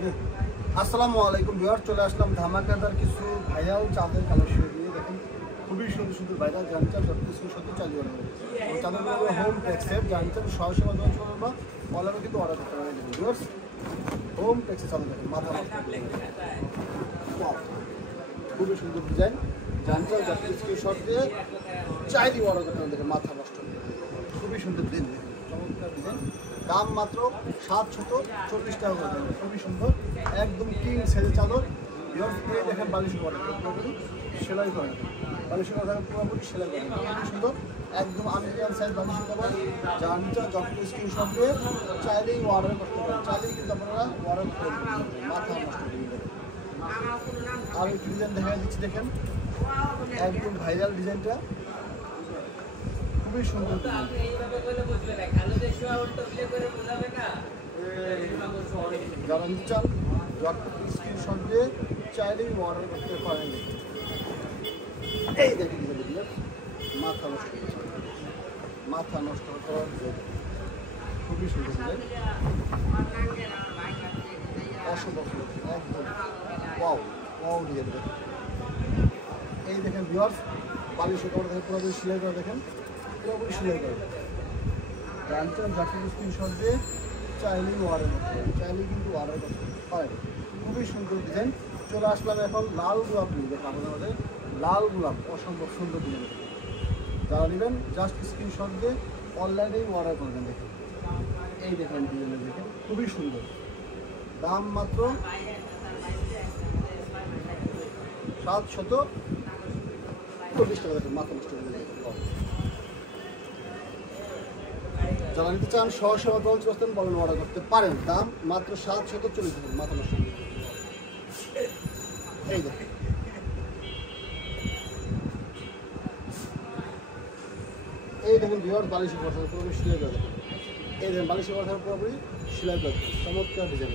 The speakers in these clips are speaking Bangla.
আসসালামু আলাইকুম ভিউয়ার, চলে আসলাম ধামাকাদার কিছু ভাইরাল চাঁদের কালেকশন দিয়ে। দেখেন খুবই সুন্দর সুন্দর ভাইরাল জানচার সব কিছু সত্যি চালু হবে। চাঁদের হোম টেক্সের জানচার সরাসরি মাধ্যমে চলে বা অনলাইনে কিন্তু অর্ডার করতে পারেন। ভিউয়ার্স হোম টেক্সে চালু দেখেন মাথা খুবই সুন্দর ডিজাইন জানচার যত স্ক্রিনশট দিয়ে চাইলে অর্ডার করতে পারেন। দেখেন মাথা নষ্ট খুবই সুন্দর ডিজাইন, চমৎকার ডিজাইন। দাম মাত্র 740 টাকা করে দেবেন। খুবই সুন্দর একদম কিং সাইজের চাদর। এই দেখেন বালিশ করা পুরোপুরি সেলাই করা, বালিশের কথা পুরোপুরি সেলাই করা খুবই সুন্দর একদম আমেরিকান সাইজ বালিশের কভার। যার নিচে যখন স্ক্রিনশট দিয়ে চাইলেই অর্ডার করতে পারেন, চাইলেই কিন্তু আপনারা অর্ডার করে দেবেন। মাথা নষ্ট করে দেবেন। আর একটু ডিজাইন দেখা দিচ্ছি, দেখেন একদম ভাইরাল ডিজাইনটা খুবই সুন্দর। যারা চান স্ক্রিনশট দিয়ে চাইলেই অর্ডার করতে পারেন। এই দেখেন মাথা নষ্ট মাথা নষ্ট করার খুবই সুন্দর ডিজাইন, অসম্ভব একদম ওয়াও ওয়াও ডিজাইন। দেখেন এই দেখেন ভিউয়ার্স বালিশের কভার দেখেন পুরোপুরি সেলাই করা, দেখেন পুরোপুরি সেলাই করা। জানছেন জাতীয় স্ক্রিনশট দিয়ে চাইলেই অর্ডার করতে পারেন, চাইলেই কিন্তু অর্ডার করতে পারেন। খুবই সুন্দর ডিজাইন। চলে আসলাম এখন লাল গোলাপ নিয়ে। দেখেন আমাদের মধ্যে লাল গোলাপ অসম্ভব সুন্দর ডিজাইন। যারা নেবেন জাস্ট স্ক্রিনশট দিয়ে অনলাইনেই অর্ডার করবেন। দেখেন এই দেখেন ডিজাইন, দেখেন খুবই সুন্দর। দাম মাত্র 740 টাকা। দেখেন মাথা নষ্ট করে দেবেন। যারা নিতে চান সহসেবা ব্রাঞ্চ বসতেন বলেন অর্ডার করতে পারেন। দাম মাত্র 740 টাকা। মাথা নষ্ট করে এই দেখেন এই দেখেন ভিউয়ার্স বালিশের কথা পুরোপুরি সেলাই করে দেখেন। এই দেখেন বালিশের কথা পুরোপুরি সেলাই করে দেখেন, চমৎকার ডিজাইন।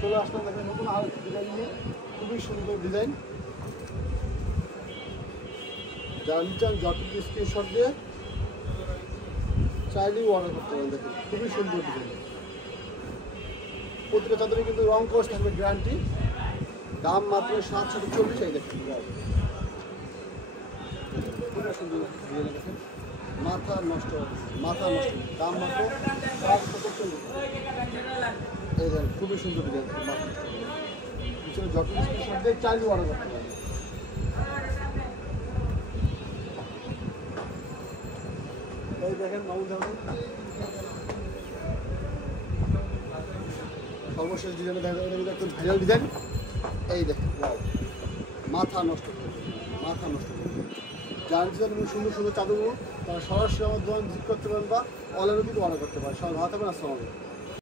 চলে আসলাম দেখেন নতুন আর ডিজাইন নিয়ে, খুবই সুন্দর ডিজাইন। যারা নিতে চান যতটুকু স্ক্রিনশট দিয়ে চাইলেই অর্ডার করতে পারেন। দেখেন খুবই সুন্দর ডিজাইন। প্রতিটা চাদরে কিন্তু রং কস থাকবে গ্যারান্টি। দাম মাত্র 740। এই দেখেন খুবই সুন্দর ডিজাইন। দেখেন মাথা নষ্ট মাথা নষ্ট। দাম মাত্র 740। এই দেখেন খুবই সুন্দর ডিজাইন। মাথা নষ্ট পিছনে যত স্ক্রিনশট দিয়ে চাইলেই অর্ডার করতে পারেন। এই দেখেন সর্বশেষ ডিজাইনে দেখা যাবে একদম ভাইরাল ডিজাইন। এই দেখেন মাথা নষ্ট মাথা নষ্ট। যার ডিজাইন সুন্দর সুন্দর চাদরগুলো তারা সরাসরি আমার দোকান ভিজিট করতে পারেন বা অনলাইনে কিন্তু অর্ডার করতে পারেন। সবাই ভালো থাকবেন। আসসালামু আলাইকুম।